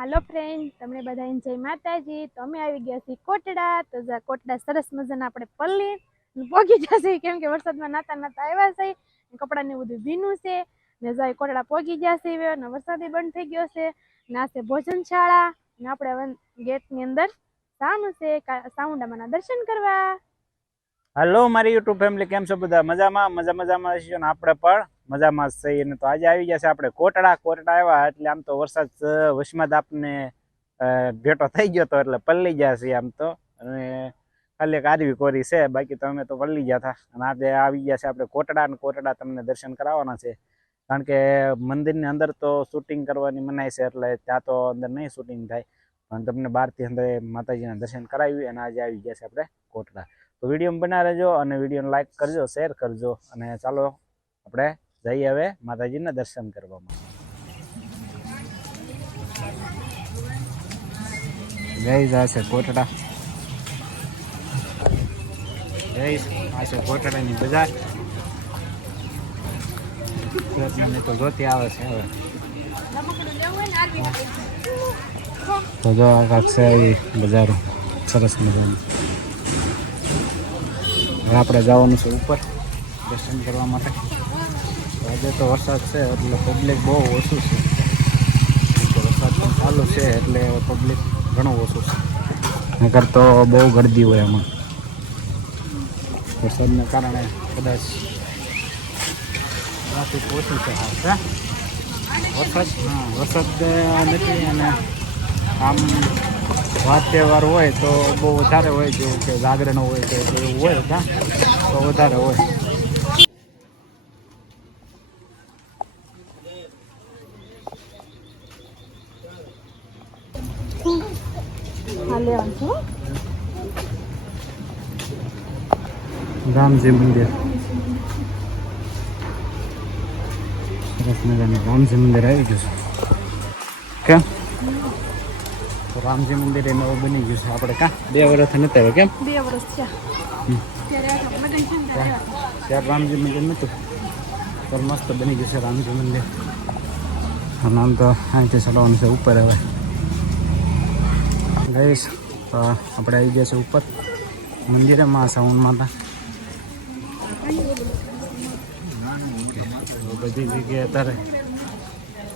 હાલો friend, તમને બધાને જય માતાજી. તો અમે આવી ગયા છીએ કોટડા. તો કોટડા સરસ મજાના આપણે પલ્લી પોગી જશે, કેમ કે વરસાદમાં નાતા નાતા આવ્યા છે, કપડાને બધું ભીનું છે ને. જાય કોટડા પોગી જશે ને વરસાદી બંધ થઈ ગયો છે ને. આ છે ભોજનશાળા ને આપણે હવે ગેટની અંદર જવાનું છે ચામુંડામાના દર્શન કરવા. હેલો મારી યુટ્યુબ ફેમિલી, કેમ છો બધા? મજામાં છીએ ને આપણે પણ મજામાં છીએ ને. તો આજે આવી ગયા છે આપણે કોટડા આવ્યા એટલે આમ તો વરસાદ વચમાં જ આપને ભેટો થઈ ગયો તો એટલે પલ્લી ગયા છે આમ તો. અને ખાલી એક આરવી કોરી છે, બાકી તો અમે તો પલ્લી ગયા હતા. અને આજે આવી ગયા છે આપણે કોટડા, અને કોટડા તમને દર્શન કરાવવાના છે. કારણ કે મંદિરની અંદર તો શૂટિંગ કરવાની મનાય છે, એટલે ત્યાં તો અંદર નહીં શૂટિંગ થાય, પણ તમને બહારથી અંદર માતાજીના દર્શન કરાવી. અને આજે આવી ગયા છે આપણે કોટડા. તો વિડીયો બના રહેજો અને વિડીયોને લાઈક કરજો, શેર કરજો. અને ચાલો આપણે જઈએ હવે માતાજીના દર્શન કરવામાં. જય છે કોટડા, જય આ છે કોટડાની બજાર. મને તો જોતી આવે છે હવે. તો જો કાંક છે એવી બજારો સરસ મજાની. હવે આપણે જવાનું છે ઉપર દર્શન કરવા માટે. આજે તો વરસાદ છે એટલે પબ્લિક બહુ ઓછું છે. વરસાદ પણ ચાલુ છે એટલે પબ્લિક ઘણું ઓછું છે, નકર તો બહુ ગરદી હોય એમાં. વરસાદને કારણે કદાચ ટ્રાફિક ઓછું છે. વરસાદ નથી, અને આમ વાત તહેવાર હોય તો બહુ વધારે હોય, જેવું કે જાગરણ હોય કે એવું હોય ત્યાં તો વધારે હોય. રામજી મંદિર, સરસ મજાનું રામજી મંદિર આવી ગયું છે. કેમ તો રામજી મંદિર એ નવું બની ગયું છે આપણે. કાં 2 વર્ષ નથી આવ્યો? કેમ 2 વર્ષ થયા. ત્યારે રામજી મંદિર નહોતું, ત્યારે મસ્ત બની ગયું છે રામજી મંદિર. અને આમ તો અહીંથી ચડવાનું છે ઉપર. હવે ગઈશ તો આપણે આવી ગયા છે ઉપર મંદિરે માં સાઉન્ડ માતા. બધી જગ્યાએ અત્યારે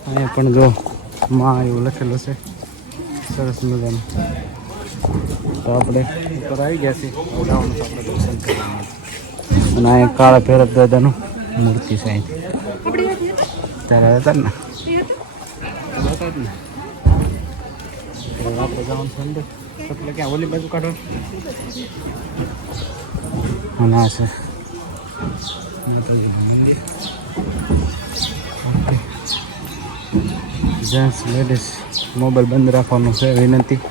અહીંયા પણ જો માં એવું લખેલું છે, સરસ મજાનું. તો આપણે ઉપર આવી ગયા છીએ, જવાનું છે આપણે દર્શન કરવા માટે. અને અહીંયા કાળા ભૈરવ દાદાનું મૂર્તિ છે અહીંથી. ત્યારે હતા ને આપણે જવાનું છે અંદર. એટલે ક્યાં ઓલી બાજુ કાઢો. અને આ છે જેન્ટ્સ લેડીઝ મોબાઈલ બંધ રાખવાનું છે, વિનંતી.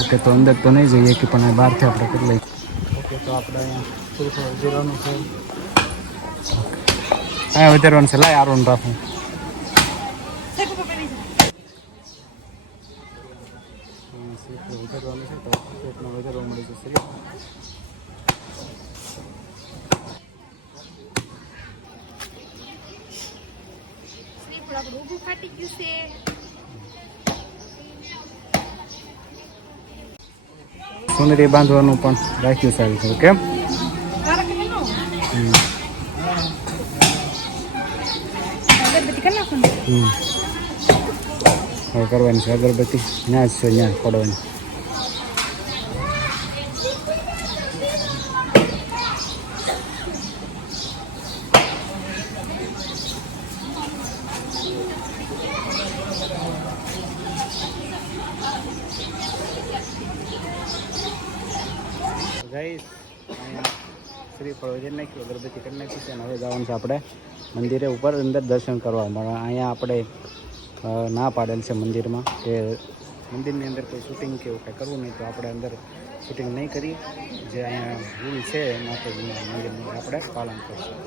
ઓકે, તો અંદર તો નહીં જઈએ કે પણ બહારથી આપણે કરી લઈએ. ઓકે, તો આપણે અહીંયા વધારવાનું છે. અહીંયા વધારવાનું છે. લાય આરોન રાખવું. વધારવાનું છે તો વધારવા મળી જશે. ફાટી ગયું છે. સુંદરી બાંધવાનું પણ રાખ્યું સારું છે. કેમ હવે કરવાની છે અગરબત્તી. ત્યાં જ છે, ત્યાં પડવાની. જઈશ અહીંયા શ્રીફળ વજન નાખ્યું, અગરબત્તી કરી નાખી છે. અને હવે જવાનું છે આપણે મંદિરે ઉપર અંદર દર્શન કરવા. અહીંયા આપણે ના પાડેલ છે મંદિરમાં કે મંદિરની અંદર કોઈ શૂટિંગ કે એવું કંઈ કરવું નહીં. તો આપણે અંદર શૂટિંગ નહીં કરીએ. જે અહીંયા રૂલ છે માતાજીના મંદિરનું આપણે પાલન કરશું.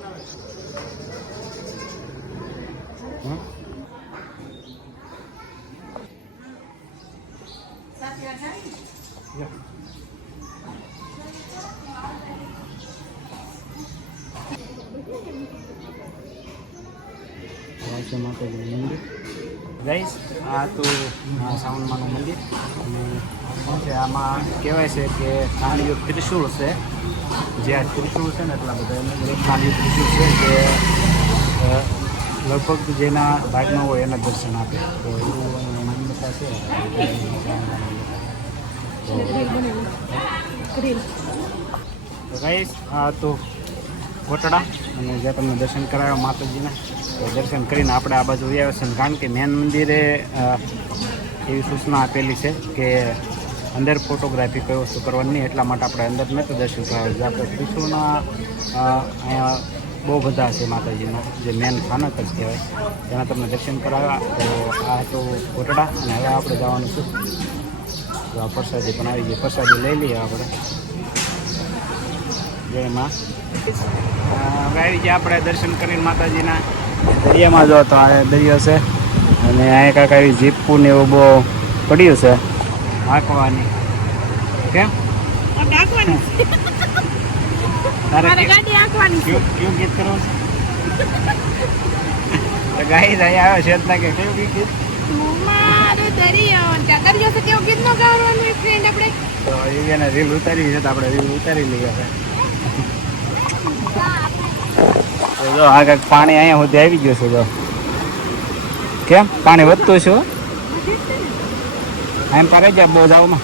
માતાજીનું મંદિર ગાઈસ આ તો સાવનમાનું મંદિર અને શું છે આમાં કહેવાય છે કે કાલિયુગ ત્રિશુળ છે. જે આ ત્રિશુળ છે ને એટલા બધા એક કાલિયુગ ત્રિશુળ છે કે લગભગ જેના ભાગમાં હોય એના દર્શન આપે તો એવું માન્યતા છે. તો ગાઈસ આ તો કોટડા અને જે તમને દર્શન કરાવ્યા માતાજીના દર્શન કરીને આપણે આ બાજુ આવ્યા છે. કારણ કે મેન મંદિરે એવી સૂચના આપેલી છે કે અંદર ફોટોગ્રાફી કઈ વસ્તુ કરવાની નહીં, એટલા માટે આપણે અંદર નહોતું દર્શન કરાવ્યું. આપણે ત્રિશુળના અહીંયા બહુ બધા છે માતાજીના જે મેન સ્થાનક જ કહેવાય તેના તમને દર્શન કરાવ્યા. તો આ તો કોટડા અને હવે આપણે જવાનું છું. તો આ પ્રસાદી પણ આવી ગઈ, પ્રસાદી લઈ લઈએ આપણે. જય માં. હવે આવી ગયા આપણે દર્શન કરીને માતાજીના દરિયામાં. જો તો આ દરિયો છે અને અહીંયા કાંઈક આવી જીપું ને એવું બહુ પડ્યું છે હાંકવાની. કેમ તારે કયું ગીત કરવું છે? ગાઈ જાય આવે છે એટલા કે કયું ગીત? તો એને રીલ ઉતારી છે તો આપણે રીલ ઉતારી લઈએ. જો આ કાંઈક પાણી અહીંયા સુધી આવી ગયું છે. જો કેમ પાણી વધતું છે એમ કરે છે બહુ જાવમાં.